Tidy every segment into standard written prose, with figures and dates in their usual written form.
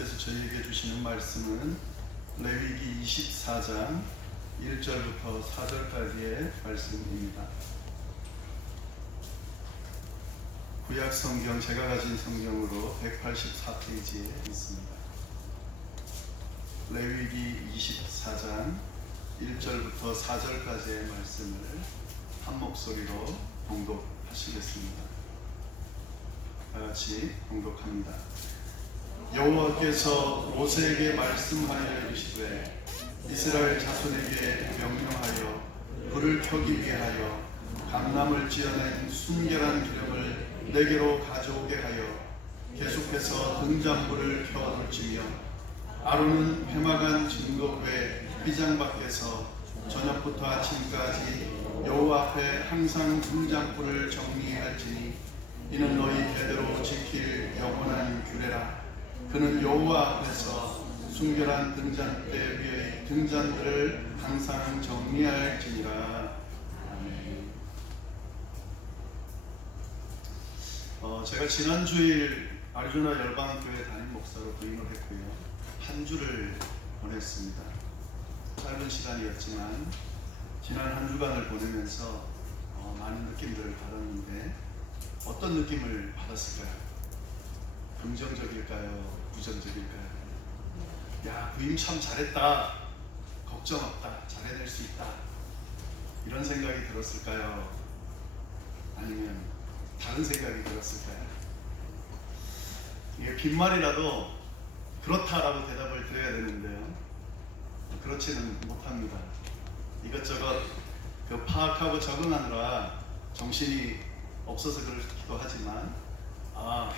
하나님께서 저희에게 주시는 말씀은 레위기 24장 1절부터 4절까지의 말씀입니다. 구약 성경, 제가 가진 성경으로 184페이지에 있습니다. 레위기 24장 1절부터 4절까지의 말씀을 한 목소리로 봉독하시겠습니다. 다 같이 봉독합니다. 여호와께서 모세에게 말씀하여 이르시되 이스라엘 자손에게 명령하여 불을 켜기 위하여 감람을 찌어낸 순결한 기름을 내게로 가져오게 하여 계속해서 등잔불을 켜둘지며 아론은 회막안 증거궤 휘장 밖에서 저녁부터 아침까지 여호와 앞에 항상 등잔불을 정리할지니 이는 너희 대대로 지킬 영원한 규례라. 그는 여호와 앞에서 순결한 등잔대 위의 등잔들을 항상 정리할지니라. 아멘. 제가 지난 주일 아리조나 열방교회 담임 목사로 부임을 했고요. 한 주를 보냈습니다. 짧은 시간이었지만 지난 한 주간을 보내면서 많은 느낌들을 받았는데 어떤 느낌을 받았을까요? 긍정적일까요? 부정적일까요? 야, 부임 참 잘했다, 걱정 없다, 잘해낼 수 있다, 이런 생각이 들었을까요? 아니면 다른 생각이 들었을까요? 이게 빈말이라도 그렇다라고 대답을 드려야 되는데요, 그렇지는 못합니다. 이것저것 파악하고 적응하느라 정신이 없어서 그렇기도 하지만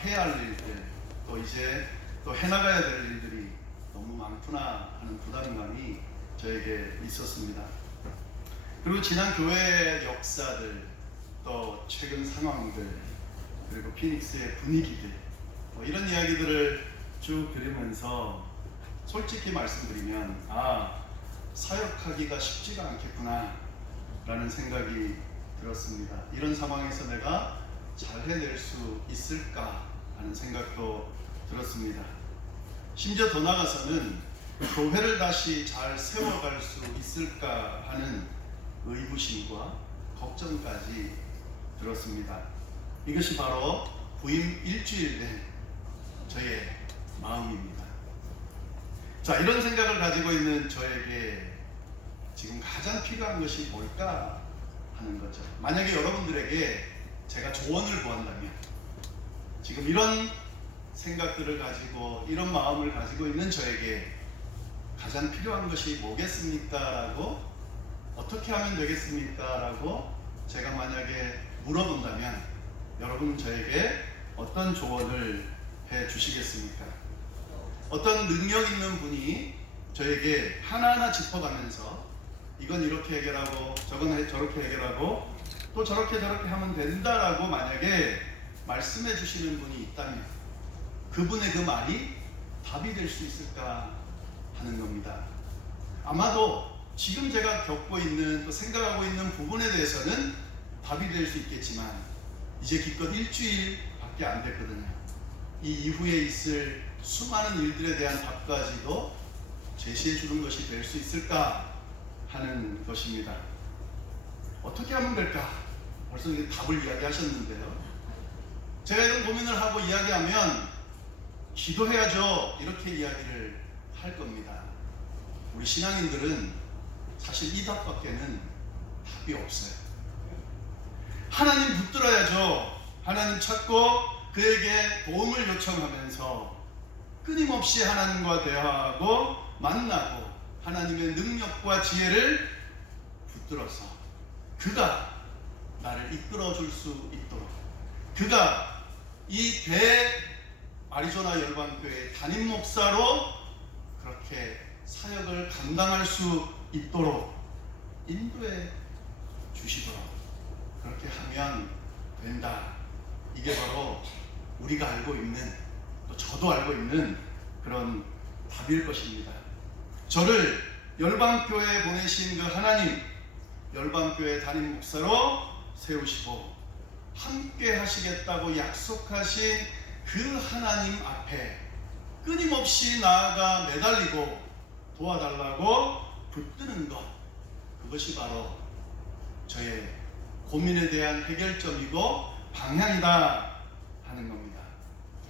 해야 할 일들, 또 이제 또 해나가야 될 일들이 너무 많구나 하는 부담감이 저에게 있었습니다. 그리고 지난 교회의 역사들, 또 최근 상황들, 그리고 피닉스의 분위기들, 이런 이야기들을 쭉 들으면서 솔직히 말씀드리면 사역하기가 쉽지가 않겠구나 라는 생각이 들었습니다. 이런 상황에서 내가 잘 해낼 수 있을까 하는 생각도 들었습니다. 심지어 더 나아가서는 교회를 다시 잘 세워갈 수 있을까 하는 의구심과 걱정까지 들었습니다. 이것이 바로 부임 일주일 된 저의 마음입니다. 자, 이런 생각을 가지고 있는 저에게 지금 가장 필요한 것이 뭘까 하는 거죠. 만약에 여러분들에게 제가 조언을 구한다면, 지금 이런 생각들을 가지고 이런 마음을 가지고 있는 저에게 가장 필요한 것이 뭐겠습니까? 라고, 어떻게 하면 되겠습니까? 라고 제가 만약에 물어본다면 여러분은 저에게 어떤 조언을 해 주시겠습니까? 어떤 능력 있는 분이 저에게 하나하나 짚어가면서 이건 이렇게 해결하고 저건 저렇게 해결하고 또 저렇게 하면 된다라고 만약에 말씀해 주시는 분이 있다면 그분의 그 말이 답이 될 수 있을까 하는 겁니다. 아마도 지금 제가 겪고 있는, 또 생각하고 있는 부분에 대해서는 답이 될 수 있겠지만 이제 기껏 일주일밖에 안 됐거든요. 이 이후에 있을 수많은 일들에 대한 답까지도 제시해 주는 것이 될 수 있을까 하는 것입니다. 어떻게 하면 될까? 벌써 이제 답을 이야기하셨는데요. 제가 이런 고민을 하고 이야기하면 기도해야죠, 이렇게 이야기를 할 겁니다. 우리 신앙인들은 사실 이 답밖에는 답이 없어요. 하나님 붙들어야죠. 하나님 찾고 그에게 도움을 요청하면서 끊임없이 하나님과 대화하고 만나고 하나님의 능력과 지혜를 붙들어서 그가 나를 이끌어 줄 수 있도록, 그가 이 아리조나 열방교회 담임 목사로 그렇게 사역을 감당할 수 있도록 인도해 주시도록 그렇게 하면 된다. 이게 바로 우리가 알고 있는, 또 저도 알고 있는 그런 답일 것입니다. 저를 열방교회에 보내신 그 하나님, 열방교회 담임 목사로 세우시고 함께 하시겠다고 약속하신 그 하나님 앞에 끊임없이 나아가 매달리고 도와달라고 붙드는 것, 그것이 바로 저의 고민에 대한 해결점이고 방향이다 하는 겁니다.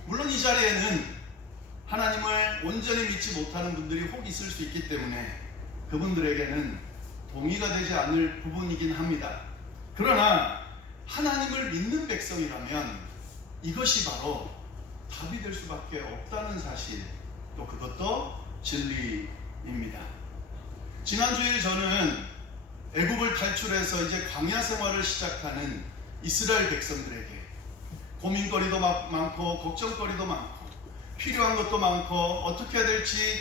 물론 이 자리에는 하나님을 온전히 믿지 못하는 분들이 혹 있을 수 있기 때문에 그분들에게는 동의가 되지 않을 부분이긴 합니다. 그러나 하나님을 믿는 백성이라면 이것이 바로 답이 될 수밖에 없다는 사실, 또 그것도 진리입니다. 지난주에 저는 애굽을 탈출해서 이제 광야 생활을 시작하는 이스라엘 백성들에게 고민거리도 많고 걱정거리도 많고 필요한 것도 많고 어떻게 해야 될지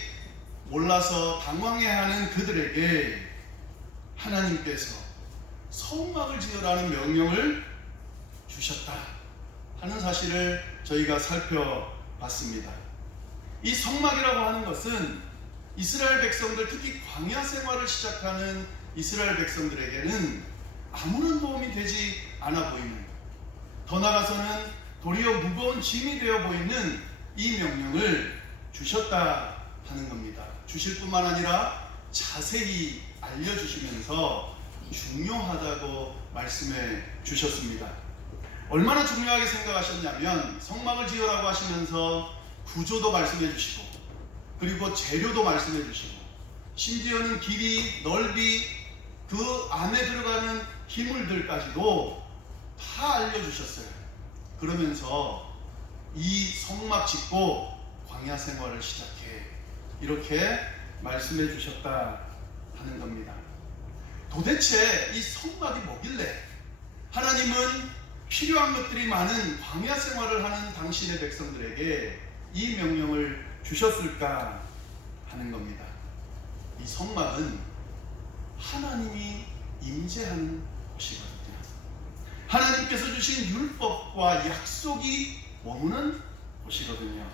몰라서 당황해하는 그들에게 하나님께서 성막을 지으라는 명령을 주셨다 하는 사실을 저희가 살펴봤습니다. 이 성막이라고 하는 것은 이스라엘 백성들, 특히 광야 생활을 시작하는 이스라엘 백성들에게는 아무런 도움이 되지 않아 보이는, 더 나아가서는 도리어 무거운 짐이 되어 보이는 이 명령을 주셨다 하는 겁니다. 주실 뿐만 아니라 자세히 알려주시면서 중요하다고 말씀해 주셨습니다. 얼마나 중요하게 생각하셨냐면 성막을 지으라고 하시면서 구조도 말씀해 주시고 그리고 재료도 말씀해 주시고 심지어는 길이, 넓이, 그 안에 들어가는 기물들까지도 다 알려주셨어요. 그러면서 이 성막 짓고 광야 생활을 시작해, 이렇게 말씀해 주셨다 하는 겁니다. 도대체 이 성막이 뭐길래 하나님은 필요한 것들이 많은 광야 생활을 하는 당신의 백성들에게 이 명령을 주셨을까 하는 겁니다. 이 성막은 하나님이 임재하는 곳이거든요. 하나님께서 주신 율법과 약속이 머무는 곳이거든요.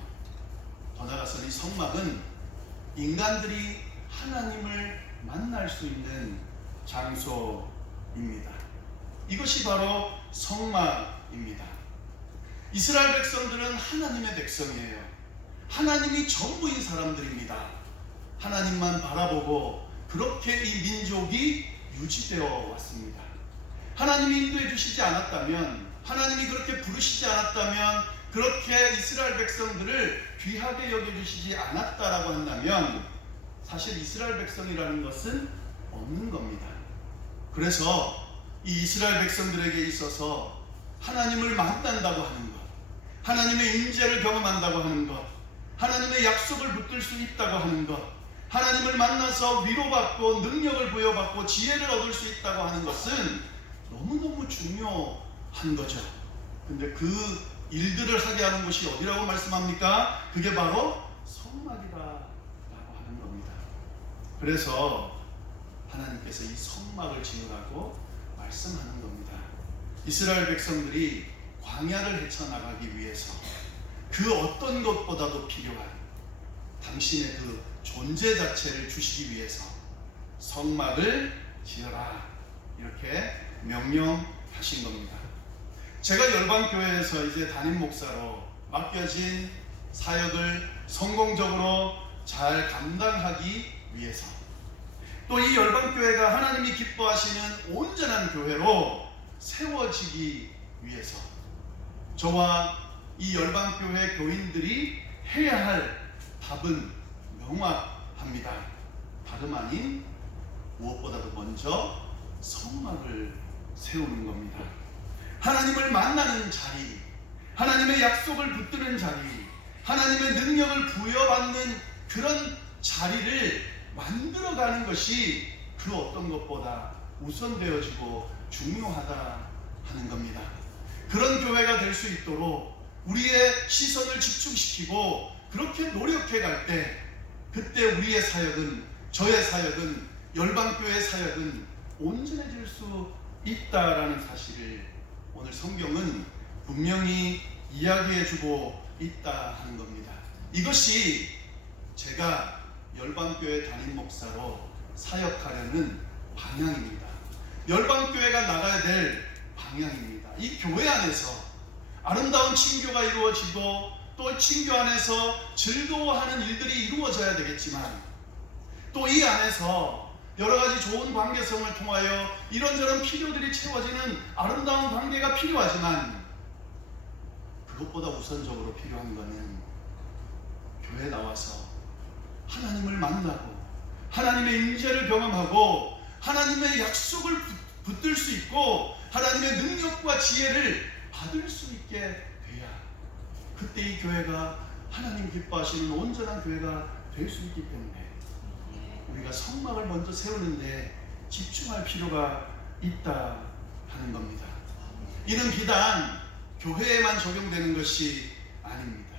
더 나아가서 이 성막은 인간들이 하나님을 만날 수 있는 장소입니다. 이것이 바로 성막입니다. 이스라엘 백성들은 하나님의 백성이에요. 하나님이 전부인 사람들입니다. 하나님만 바라보고 그렇게 이 민족이 유지되어 왔습니다. 하나님이 인도해 주시지 않았다면, 하나님이 그렇게 부르시지 않았다면, 그렇게 이스라엘 백성들을 귀하게 여겨주시지 않았다라고 한다면 사실 이스라엘 백성이라는 것은 없는 겁니다. 그래서 이 이스라엘 백성들에게 있어서 하나님을 만난다고 하는 것, 하나님의 임재를 경험한다고 하는 것, 하나님의 약속을 붙들 수 있다고 하는 것, 하나님을 만나서 위로받고 능력을 부여받고 지혜를 얻을 수 있다고 하는 것은 너무너무 중요한 거죠. 근데 그 일들을 하게 하는 곳이 어디라고 말씀합니까? 그게 바로 성막이다 라고 하는 겁니다. 그래서 하나님께서 이 성막을 지으라고 말씀하는 겁니다. 이스라엘 백성들이 광야를 헤쳐나가기 위해서 그 어떤 것보다도 필요한 당신의 그 존재 자체를 주시기 위해서 성막을 지어라, 이렇게 명령하신 겁니다. 제가 열방교회에서 이제 담임 목사로 맡겨진 사역을 성공적으로 잘 감당하기 위해서, 또 이 열방교회가 하나님이 기뻐하시는 온전한 교회로 세워지기 위해서 저와 이 열방교회 교인들이 해야 할 답은 명확합니다. 다름 아닌 무엇보다도 먼저 성막을 세우는 겁니다. 하나님을 만나는 자리, 하나님의 약속을 붙드는 자리, 하나님의 능력을 부여받는 그런 자리를 만들어가는 것이 그 어떤 것보다 우선되어지고 중요하다 하는 겁니다. 그런 교회가 될 수 있도록 우리의 시선을 집중시키고 그렇게 노력해 갈 때, 그때 우리의 사역은, 저의 사역은, 열방교회의 사역은 온전해질 수 있다라는 사실을 오늘 성경은 분명히 이야기해주고 있다 하는 겁니다. 이것이 제가 열방교회 담임 목사로 사역하려는 방향입니다. 열방교회가 나가야 될 방향입니다. 이 교회 안에서 아름다운 친교가 이루어지고 또 친교 안에서 즐거워하는 일들이 이루어져야 되겠지만, 또 이 안에서 여러 가지 좋은 관계성을 통하여 이런저런 필요들이 채워지는 아름다운 관계가 필요하지만, 그것보다 우선적으로 필요한 것은 교회에 나와서 하나님을 만나고 하나님의 임재를 경험하고 하나님의 약속을 붙들 수 있고 하나님의 능력과 지혜를 받을 수 있게 돼야 그때 이 교회가 하나님 기뻐하시는 온전한 교회가 될 수 있기 때문에 우리가 성막을 먼저 세우는데 집중할 필요가 있다 하는 겁니다. 이는 비단 교회에만 적용되는 것이 아닙니다.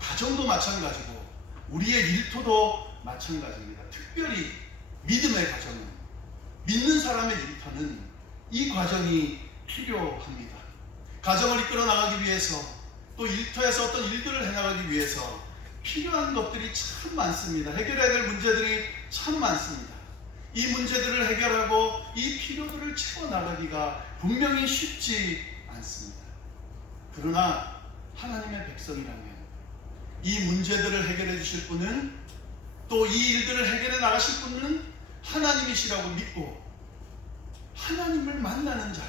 가정도 마찬가지고 우리의 일터도 마찬가지입니다. 특별히 믿음의 가정은, 믿는 사람의 일터는 이 과정이 필요합니다. 가정을 이끌어 나가기 위해서, 또 일터에서 어떤 일들을 해나가기 위해서 필요한 것들이 참 많습니다. 해결해야 될 문제들이 참 많습니다. 이 문제들을 해결하고 이 필요들을 채워나가기가 분명히 쉽지 않습니다. 그러나 하나님의 백성이라면 이 문제들을 해결해 주실 분은, 또 이 일들을 해결해 나가실 분은 하나님이시라고 믿고 하나님을 만나는 자리,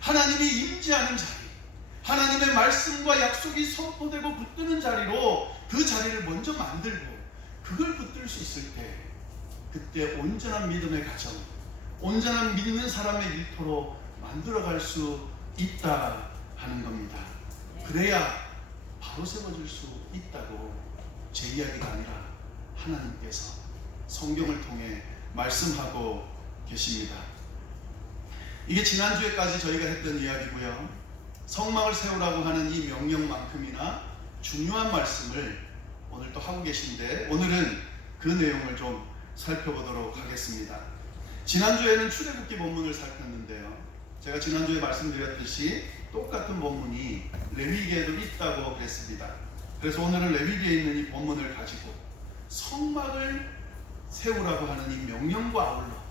하나님이 임재하는 자리, 하나님의 말씀과 약속이 선포되고 붙드는 자리로 그 자리를 먼저 만들고 그걸 붙들 수 있을 때, 그때 온전한 믿음의 가정, 온전한 믿는 사람의 일터로 만들어갈 수 있다 하는 겁니다. 그래야 바로 세워질 수 있다고 제 이야기가 아니라 하나님께서 성경을 통해 말씀하고 계십니다. 이게 지난주에까지 저희가 했던 이야기고요. 성막을 세우라고 하는 이 명령만큼이나 중요한 말씀을 오늘 또 하고 계신데, 오늘은 그 내용을 좀 살펴보도록 하겠습니다. 지난주에는 출애굽기 본문을 살폈는데요. 제가 지난주에 말씀드렸듯이 똑같은 본문이 레위기에도 있다고 그랬습니다. 그래서 오늘은 레위기에 있는 이 본문을 가지고 성막을 세우라고 하는 이 명령과 아울러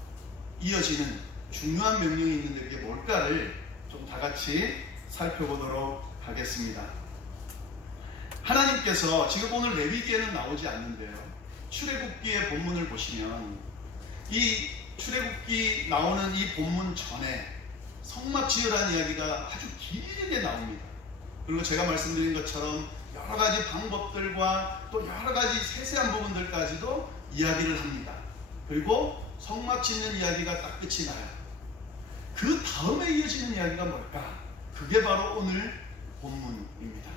이어지는 중요한 명령이 있는데 그게 뭘까를 좀 다 같이 살펴보도록 하겠습니다. 하나님께서 지금 오늘 레위기에는 나오지 않는데요, 출애굽기의 본문을 보시면 이 출애굽기 나오는 이 본문 전에 성막 지으라는 이야기가 아주 길게 나옵니다. 그리고 제가 말씀드린 것처럼 여러 가지 방법들과 또 여러 가지 세세한 부분들까지도 이야기를 합니다. 그리고 성막 짓는 이야기가 딱 끝이 나요. 그 다음에 이어지는 이야기가 뭘까? 그게 바로 오늘 본문입니다.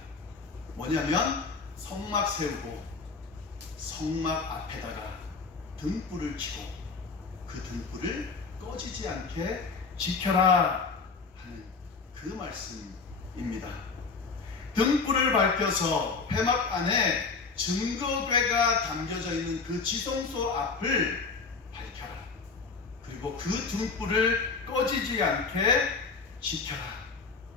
뭐냐면 성막 세우고 성막 앞에다가 등불을 치고 그 등불을 꺼지지 않게 지켜라 하는 그 말씀입니다. 등불을 밝혀서 회막 안에 증거궤가 담겨져 있는 그 지성소 앞을 밝혀라. 그리고 그 등불을 꺼지지 않게 지켜라,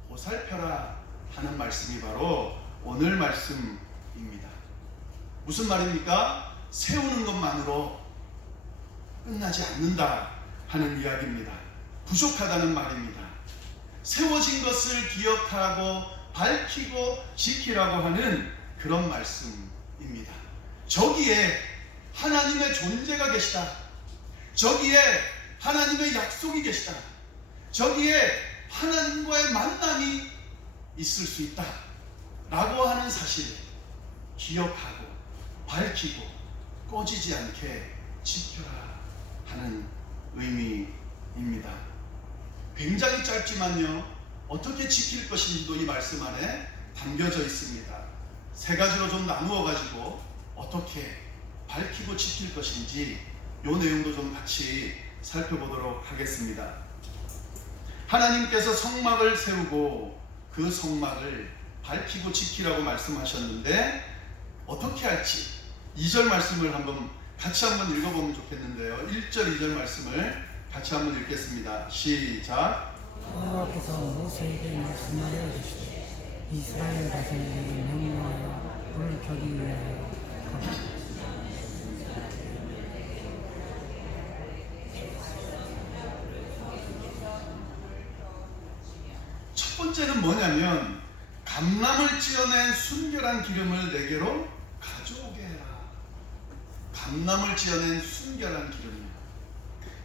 보살펴라 하는 말씀이 바로 오늘 말씀입니다. 무슨 말입니까? 세우는 것만으로 끝나지 않는다 하는 이야기입니다. 부족하다는 말입니다. 세워진 것을 기억하고 밝히고 지키라고 하는 그런 말씀입니다. 저기에 하나님의 존재가 계시다. 저기에 하나님의 약속이 계시다. 저기에 하나님과의 만남이 있을 수 있다 라고 하는 사실을 기억하고 밝히고 꺼지지 않게 지켜라 하는 의미입니다. 굉장히 짧지만요, 어떻게 지킬 것인지도 이 말씀 안에 담겨져 있습니다. 세 가지로 좀 나누어 가지고 어떻게 밝히고 지킬 것인지 이 내용도 좀 같이 살펴보도록 하겠습니다. 하나님께서 성막을 세우고 그 성막을 밝히고 지키라고 말씀하셨는데 어떻게 할지 2절 말씀을 같이 한번 읽어보면 좋겠는데요. 1절 2절 말씀을 같이 한번 읽겠습니다. 시작. 여호와께서 모세에게 말씀하여 주시되 이스라엘 자손에게 명령하여 불을 켜기 위하여 가라. 첫 번째는 뭐냐면 감람을 찌어낸 순결한 기름을 내게로 가져오게 해라. 감람을 찌어낸 순결한 기름이요.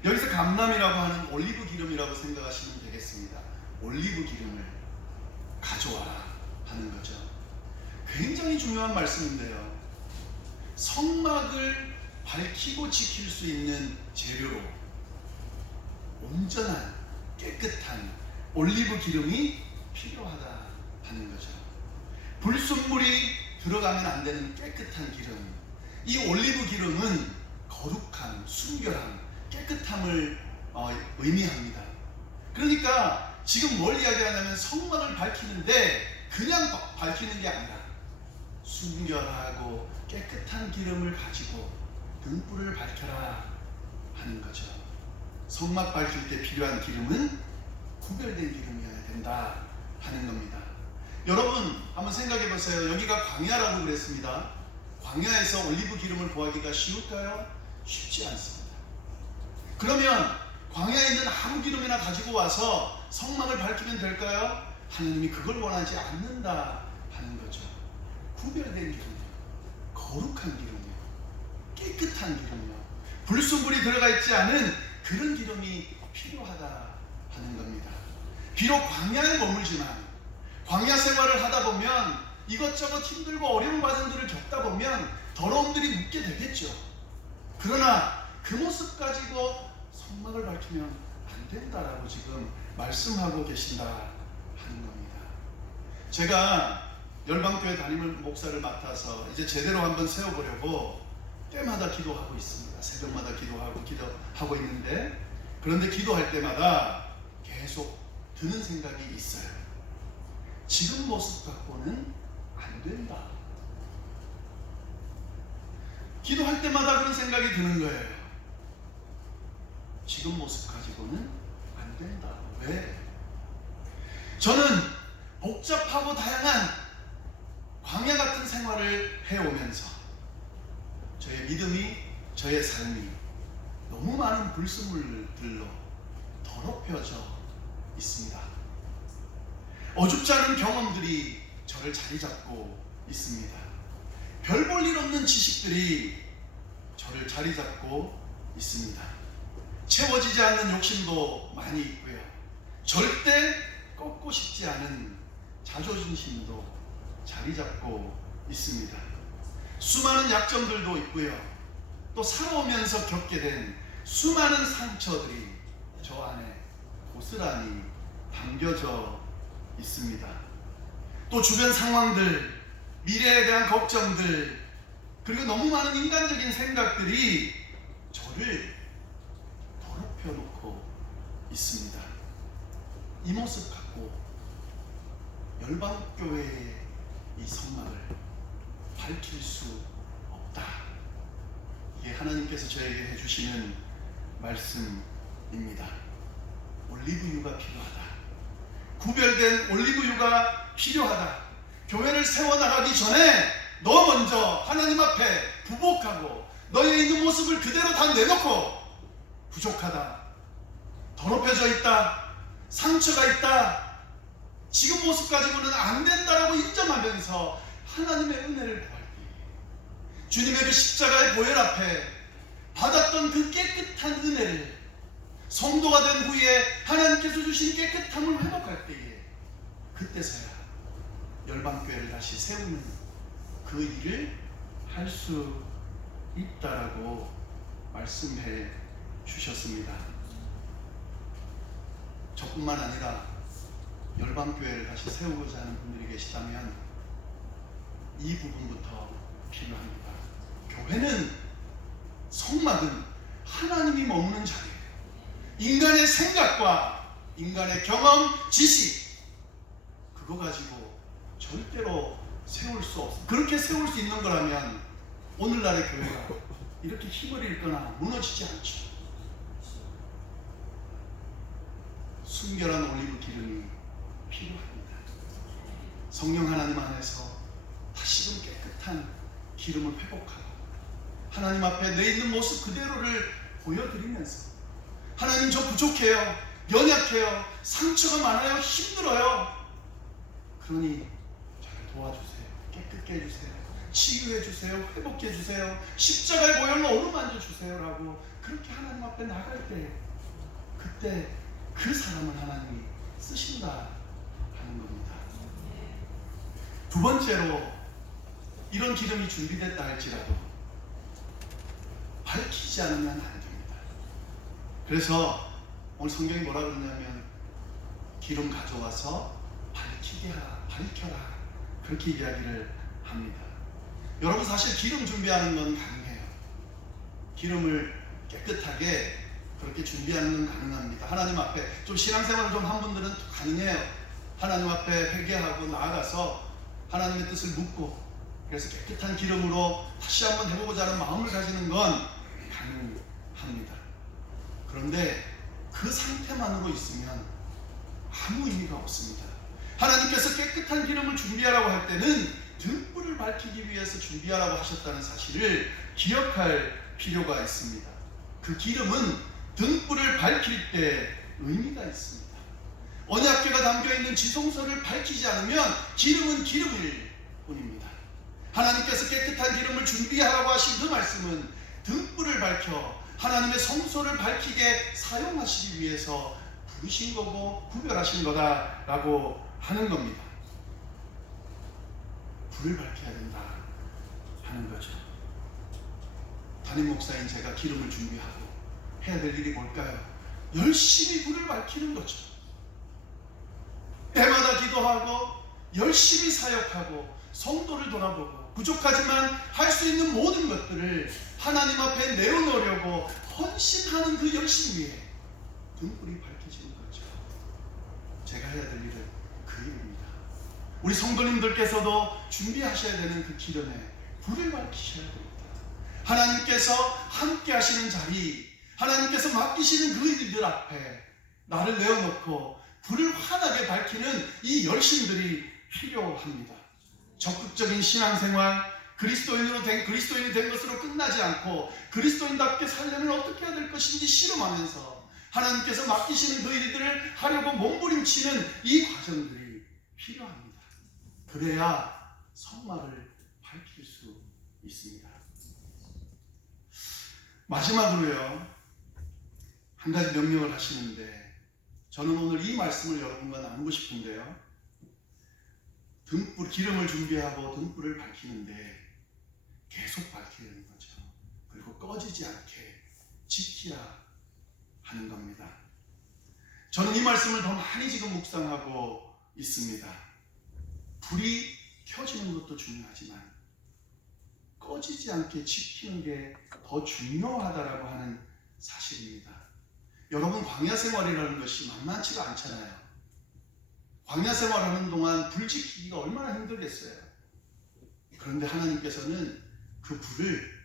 여기서 감람이라고 하는 올리브 기름이라고 생각하시면 되겠습니다. 올리브 기름을 가져와라 하는 거죠. 굉장히 중요한 말씀인데요. 성막을 밝히고 지킬 수 있는 재료로 온전한 깨끗한 올리브 기름이 필요하다 하는 거죠. 불순물이 들어가면 안 되는 깨끗한 기름. 이 올리브 기름은 거룩함, 순결함, 깨끗함을 의미합니다. 그러니까 지금 뭘 이야기하냐면 성막을 밝히는데 그냥 밝히는 게 아니라 순결하고 깨끗한 기름을 가지고 등불을 밝혀라 하는 거죠. 성막 밝힐 때 필요한 기름은 구별된 기름이어야 된다 하는 겁니다. 여러분 한번 생각해 보세요. 여기가 광야라고 그랬습니다. 광야에서 올리브 기름을 구하기가 쉬울까요? 쉽지 않습니다. 그러면 광야에 있는 아무 기름이나 가지고 와서 성막을 밝히면 될까요? 하나님이 그걸 원하지 않는다 하는 거죠. 구별된 기름이요, 거룩한 기름이요, 깨끗한 기름이요, 불순물이 들어가 있지 않은 그런 기름이 필요하다 하는 겁니다. 비록 광야에 머물지만 광야 생활을 하다 보면 이것저것 힘들고 어려운 과정들을 겪다 보면 더러움들이 묻게 되겠죠. 그러나 그 모습 가지고 성막을 밝히면 안 된다라고 지금 말씀하고 계신다 하는 겁니다. 제가 열방교회 담임 목사를 맡아서 이제 제대로 한번 세워보려고 때마다 기도하고 있습니다. 새벽마다 기도하고 있는데, 그런데 기도할 때마다 계속 드는 생각이 있어요. 지금 모습 갖고는 안 된다. 기도할 때마다 그런 생각이 드는 거예요. 지금 모습 가지고는 안 된다. 왜? 저는 복잡하고 다양한 광야 같은 생활을 해오면서 저의 믿음이, 저의 삶이 너무 많은 불순물들로 더럽혀져 있습니다. 어줍지 않은 경험들이 저를 자리 잡고 있습니다. 별 볼 일 없는 지식들이 저를 자리 잡고 있습니다. 채워지지 않는 욕심도 많이 있고요. 절대 꺾고 싶지 않은 자존심도 자리 잡고 있습니다. 수많은 약점들도 있고요. 또 살아오면서 겪게 된 수많은 상처들이 저 안에 고스란히 담겨져 있습니다. 또 주변 상황들, 미래에 대한 걱정들, 그리고 너무 많은 인간적인 생각들이 저를 더럽혀 놓고 있습니다. 이 모습 갖고 열방교회의 이 성막을 밝힐 수 없다. 이게 하나님께서 저에게 해주시는 말씀입니다. 올리브유가 필요하다. 구별된 올리브유가 필요하다. 교회를 세워나가기 전에 너 먼저 하나님 앞에 부복하고 너의 있는 모습을 그대로 다 내놓고 부족하다, 더럽혀져 있다, 상처가 있다, 지금 모습 가지고는 안 된다라고 인정하면서 하나님의 은혜를 구할 때, 주님의 그 십자가의 보혈 앞에 받았던 그 깨끗한 은혜를 성도가 된 후에 하나님께서 주신 깨끗함을 회복할 때에, 그때서야 열방교회를 다시 세우는 그 일을 할 수 있다라고 말씀해 주셨습니다. 저뿐만 아니라 열방교회를 다시 세우고자 하는 분들이 계시다면 이 부분부터 필요합니다. 교회는, 성막은 하나님이 머무는 자리예요. 인간의 생각과 인간의 경험, 지식, 그거 가지고 절대로 세울 수 없어요. 그렇게 세울 수 있는 거라면 오늘날의 교회가 이렇게 힘을 잃거나 무너지지 않죠. 순결한 올리브 기름이 필요합니다. 성령 하나님 안에서 다시금 깨끗한 기름을 회복하고 하나님 앞에 내 있는 모습 그대로를 보여드리면서, 하나님 저 부족해요, 연약해요, 상처가 많아요, 힘들어요, 그러니 도와주세요. 깨끗게 해주세요. 치유해주세요. 회복해주세요. 십자가의 보혈로 어루만져주세요라고 그렇게 하나님 앞에 나갈 때 그때 그 사람을 하나님이 쓰신다 하는 겁니다. 두 번째로 이런 기름이 준비됐다 할지라도 밝히지 않으면 안 됩니다. 그래서 오늘 성경이 뭐라 그러냐면 기름 가져와서 밝히게 하라, 밝혀라 그렇게 이야기를 합니다. 여러분 사실 기름 준비하는 건 가능해요. 기름을 깨끗하게 그렇게 준비하는 건 가능합니다. 하나님 앞에 좀 신앙생활을 좀 한 분들은 가능해요. 하나님 앞에 회개하고 나아가서 하나님의 뜻을 묻고 그래서 깨끗한 기름으로 다시 한번 해보고자 하는 마음을 가지는 건 가능합니다. 그런데 그 상태만으로 있으면 아무 의미가 없습니다. 하나님께서 깨끗한 기름을 준비하라고 할 때는 등불을 밝히기 위해서 준비하라고 하셨다는 사실을 기억할 필요가 있습니다. 그 기름은 등불을 밝힐 때 의미가 있습니다. 언약궤가 담겨있는 지성소를 밝히지 않으면 기름은 기름일 뿐입니다. 하나님께서 깨끗한 기름을 준비하라고 하신 그 말씀은 등불을 밝혀 하나님의 성소를 밝히게 사용하시기 위해서 부르신 거고 구별하신 거다라고 하는 겁니다. 불을 밝혀야 된다 하는 거죠. 담임 목사인 제가 기름을 준비하고 해야 될 일이 뭘까요? 열심히 불을 밝히는 거죠. 때마다 기도하고 열심히 사역하고 성도를 돌아보고 부족하지만 할 수 있는 모든 것들을 하나님 앞에 내어놓으려고 헌신하는 그 열심 위에 등불이 밝혀지는 거죠. 제가 해야 될 일은 그 일입니다. 우리 성도님들께서도 준비하셔야 되는 그 기름에 불을 밝히셔야 됩니다. 하나님께서 함께 하시는 자리, 하나님께서 맡기시는 그 일들 앞에 나를 내어놓고 불을 환하게 밝히는 이 열심들이 필요합니다. 적극적인 신앙생활, 그리스도인이 된 것으로 끝나지 않고 그리스도인답게 살려면 어떻게 해야 될 것인지 실험하면서 하나님께서 맡기시는 그 일들을 하려고 몸부림치는 이 과정들이 필요합니다. 그래야 성막을 밝힐 수 있습니다. 마지막으로요, 한 가지 명령을 하시는데 저는 오늘 이 말씀을 여러분과 나누고 싶은데요, 기름을 준비하고 등불을 밝히는데 계속 밝혀야 하는 거죠. 그리고 꺼지지 않게 지켜야 하는 겁니다. 저는 이 말씀을 더 많이 지금 묵상하고 있습니다. 불이 켜지는 것도 중요하지만 꺼지지 않게 지키는 게 더 중요하다라고 하는 사실입니다. 여러분, 광야 생활이라는 것이 만만치가 않잖아요. 광야 생활하는 동안 불 지키기가 얼마나 힘들겠어요. 그런데 하나님께서는 그 불을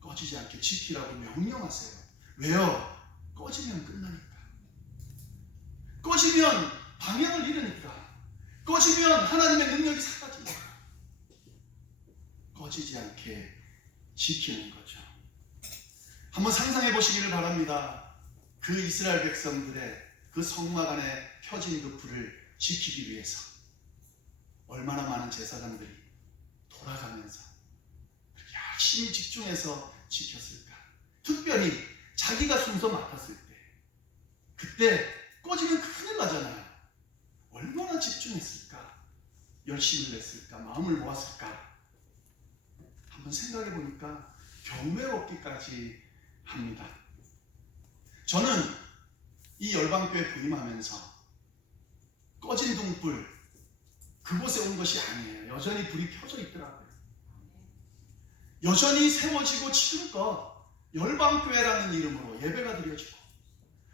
꺼지지 않게 지키라고 명령하세요. 왜요? 꺼지면 끝나니까. 꺼지면 방향을 잃으니까. 꺼지면 하나님의 능력이 사라지니까. 꺼지지 않게 지키는 거죠. 한번 상상해 보시기를 바랍니다. 그 이스라엘 백성들의 그 성막 안에 켜진 그 불을 지키기 위해서 얼마나 많은 제사장들이 돌아가면서 열심히 집중해서 지켰을까. 특별히 자기가 순서 맡았을 때, 그때 꺼지면 큰일 나잖아요. 얼마나 집중했을까, 열심히 냈을까, 마음을 모았을까. 한번 생각해 보니까 경외롭기까지 합니다. 저는 이 열방교회 부임하면서 꺼진 등불 그곳에 온 것이 아니에요. 여전히 불이 켜져 있더라고요. 여전히 세워지고 지금껏 열방교회라는 이름으로 예배가 드려지고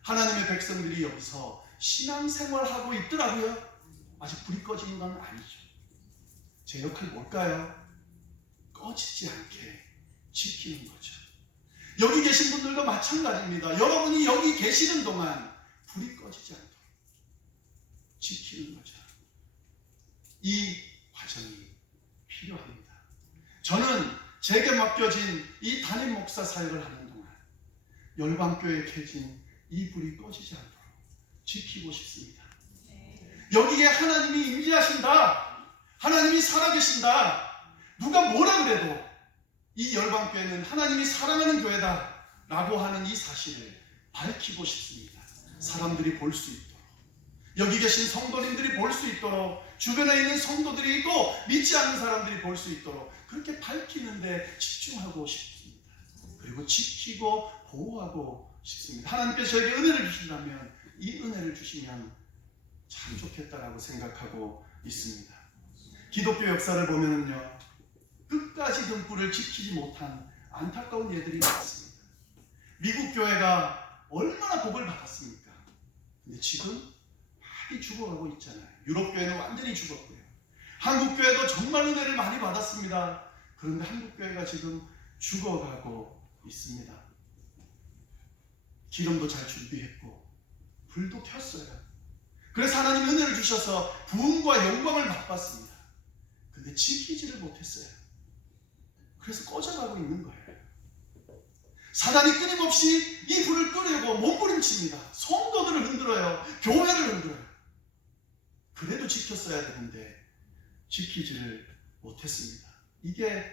하나님의 백성들이 여기서 신앙생활하고 있더라고요. 아직 불이 꺼지는 건 아니죠. 제 역할이 뭘까요? 꺼지지 않게 지키는 거죠. 여기 계신 분들도 마찬가지입니다. 여러분이 여기 계시는 동안 불이 꺼지지 않도록 지키는 거죠. 이 과정이 필요합니다. 저는 제게 맡겨진 이 담임 목사 사역을 하는 동안 열방교회에 켜진 이 불이 꺼지지 않도록 지키고 싶습니다. 여기에 하나님이 임재하신다, 하나님이 살아계신다. 누가 뭐라 그래도 이 열방교회는 하나님이 사랑하는 교회다 라고 하는 이 사실을 밝히고 싶습니다. 사람들이 볼 수 있도록, 여기 계신 성도님들이 볼 수 있도록, 주변에 있는 성도들이 있고 믿지 않는 사람들이 볼 수 있도록 그렇게 밝히는데 집중하고 싶습니다. 그리고 지키고 보호하고 싶습니다. 하나님께서 저에게 은혜를 주신다면 이 은혜를 주시면 참 좋겠다라고 생각하고 있습니다. 기독교 역사를 보면은요, 끝까지 등불을 지키지 못한 안타까운 예들이 많습니다. 미국 교회가 얼마나 복을 받았습니까? 근데 지금 많이 죽어가고 있잖아요. 유럽 교회는 완전히 죽었고요. 한국 교회도 정말 은혜를 많이 받았습니다. 그런데 한국 교회가 지금 죽어가고 있습니다. 기름도 잘 준비했고 불도 켰어요. 그래서 하나님 은혜를 주셔서 부흥과 영광을 맛봤습니다. 근데 지키지를 못했어요. 그래서 꺼져가고 있는 거예요. 사단이 끊임없이 이 불을 끄려고 몸부림칩니다. 성도들을 흔들어요. 교회를 흔들어요. 그래도 지켰어야 되는데 지키지를 못했습니다. 이게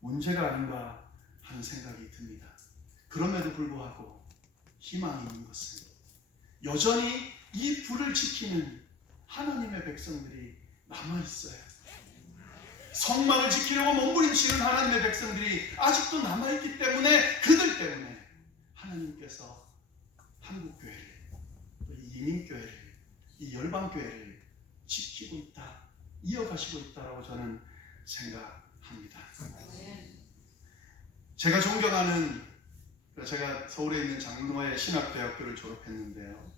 문제가 아닌가 하는 생각이 듭니다. 그럼에도 불구하고 희망이 있는 것은 여전히 이 불을 지키는 하나님의 백성들이 남아있어요. 성막을 지키려고 몸부림치는 하나님의 백성들이 아직도 남아있기 때문에, 그들 때문에 하나님께서 한국교회를, 또 이 이민교회를, 이 열방교회를 지키고 있다, 이어가시고 있다라고 저는 생각합니다. 제가 존경하는, 제가 서울에 있는 장로의 신학대학교를 졸업했는데요,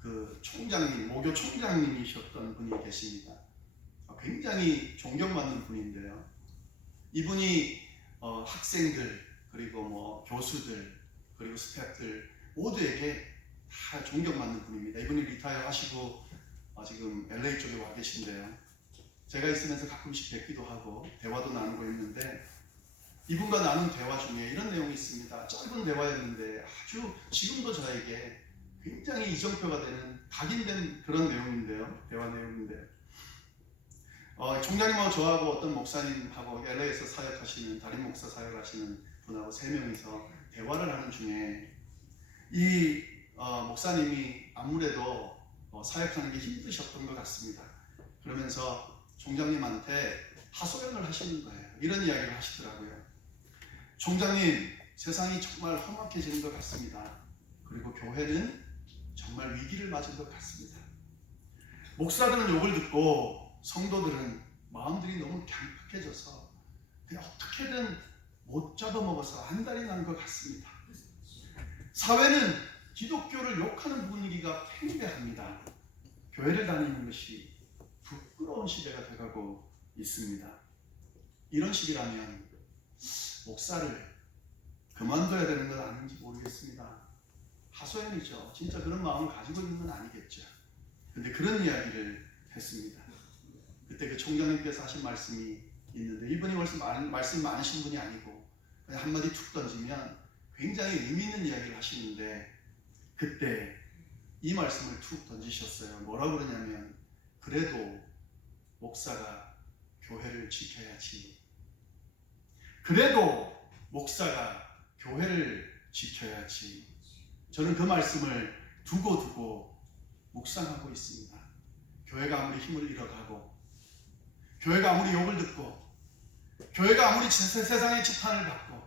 그 총장님, 모교 총장님이셨던 분이 계십니다. 굉장히 존경받는 분인데요, 이분이 학생들, 그리고 뭐 교수들, 그리고 스태프들 모두에게 다 존경받는 분입니다. 이분이 리타이어 하시고 지금 LA 쪽에 와 계신데요, 제가 있으면서 가끔씩 뵙기도 하고 대화도 나누고 있는데, 이분과 나눈 대화 중에 이런 내용이 있습니다. 짧은 대화였는데 아주 지금도 저에게 굉장히 이정표가 되는, 각인된 그런 내용인데요, 대화 내용인데, 총장님하고 저하고 어떤 목사님하고 LA에서 사역하시는, 담임 목사 사역하시는 분하고 3명이서 대화를 하는 중에 이 목사님이 아무래도 사역하는 게 힘드셨던 것 같습니다. 그러면서 총장님한테 하소연을 하시는 거예요. 이런 이야기를 하시더라고요. 총장님, 세상이 정말 험악해지는 것 같습니다. 그리고 교회는 정말 위기를 맞은 것 같습니다. 목사들은 욕을 듣고 성도들은 마음들이 너무 강팍해져서 그냥 어떻게든 못 잡아먹어서 안달이 난 것 같습니다. 사회는 기독교를 욕하는 분위기가 팽배합니다. 교회를 다니는 것이 부끄러운 시대가 돼가고 있습니다. 이런 식이라면 목사를 그만둬야 되는 건 아닌지 모르겠습니다. 하소연이죠. 진짜 그런 마음을 가지고 있는 건 아니겠죠. 근데 그런 이야기를 했습니다. 그때 그 총장님께서 하신 말씀이 있는데, 이분이 말씀 많으신 분이 아니고 그냥 한마디 툭 던지면 굉장히 의미 있는 이야기를 하시는데, 그때 이 말씀을 툭 던지셨어요. 뭐라고 그러냐면, 그래도 목사가 교회를 지켜야지. 그래도 목사가 교회를 지켜야지. 저는 그 말씀을 두고 묵상하고 있습니다. 교회가 아무리 힘을 잃어가고, 교회가 아무리 욕을 듣고, 교회가 아무리 세상의 지탄을 받고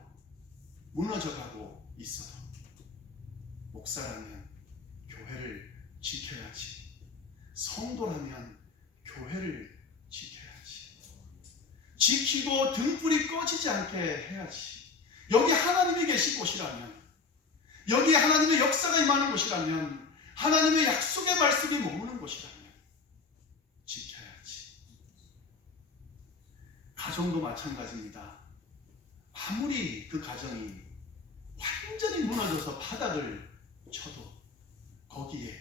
무너져가고 있어도 목사라면 교회를 지켜야지. 성도라면 교회를 지켜야지. 지키고 등불이 꺼지지 않게 해야지. 여기 하나님이 계신 곳이라면, 여기 하나님의 역사가 임하는 곳이라면, 하나님의 약속의 말씀이 머무는 곳이라면 지켜야지. 가정도 마찬가지입니다. 아무리 그 가정이 완전히 무너져서 바닥을 쳐도 거기에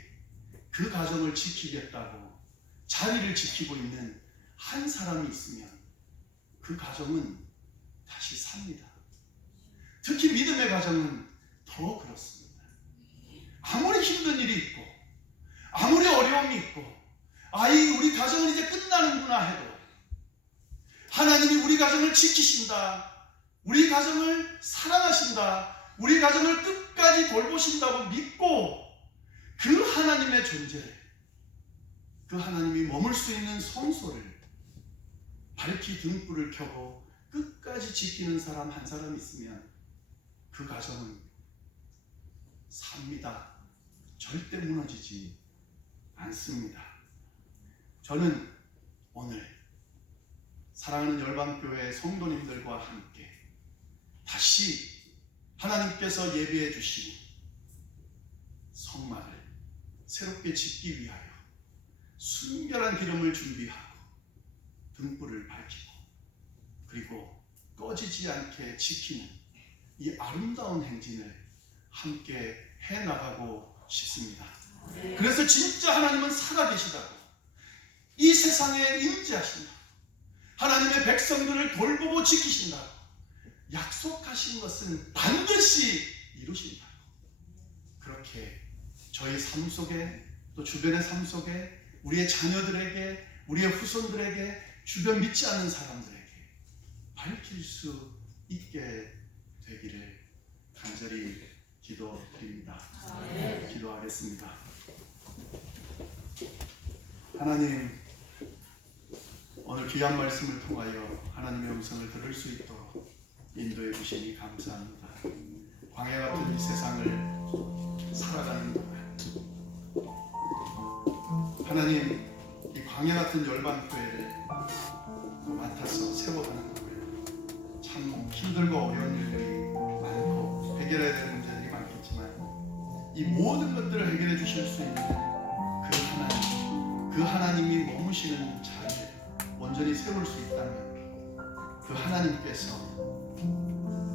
그 가정을 지키겠다고 자리를 지키고 있는 한 사람이 있으면 그 가정은 다시 삽니다. 특히 믿음의 가정은 더 그렇습니다. 아무리 힘든 일이 있고, 아무리 어려움이 있고, 우리 가정은 이제 끝나는구나 해도 하나님이 우리 가정을 지키신다, 우리 가정을 사랑하신다, 우리 가정을 끝까지 돌보신다고 믿고 그 하나님의 존재, 그 하나님이 머물 수 있는 성소를 밝히 등불을 켜고 끝까지 지키는 사람 한 사람 있으면 그 가정은 삽니다. 절대 무너지지 않습니다. 저는 오늘 사랑하는 열방교회 성도님들과 함께 다시 하나님께서 예비해 주신 성막을 새롭게 짓기 위하여 순결한 기름을 준비하고 등불을 밝히고 그리고 꺼지지 않게 지키는 이 아름다운 행진을 함께 해나가고 싶습니다. 그래서 진짜 하나님은 살아계시다고, 이 세상에 임재하신다, 하나님의 백성들을 돌보고 지키신다고 약속하신 것은 반드시 이루신다고, 그렇게 저희 삶 속에 또 주변의 삶 속에 우리의 자녀들에게, 우리의 후손들에게, 주변 믿지 않는 사람들에게 밝힐 수 있게 되기를 간절히 기도드립니다. 기도하겠습니다. 하나님, 오늘 귀한 말씀을 통하여 하나님의 음성을 들을 수 있도록 인도해 주시니 감사합니다. 광야 같은 이 세상을 살아가는 동안 하나님, 이 광야 같은 열방교회를 맡아서 세워가는 동안 참 힘들고 어려운 일들이 많고 해결해야 될 문제들이 많겠지만 이 모든 것들을 해결해 주실 수 있는 그 하나님이 머무시는 자리를 온전히 세울 수 있다면 그 하나님께서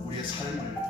우리의 삶을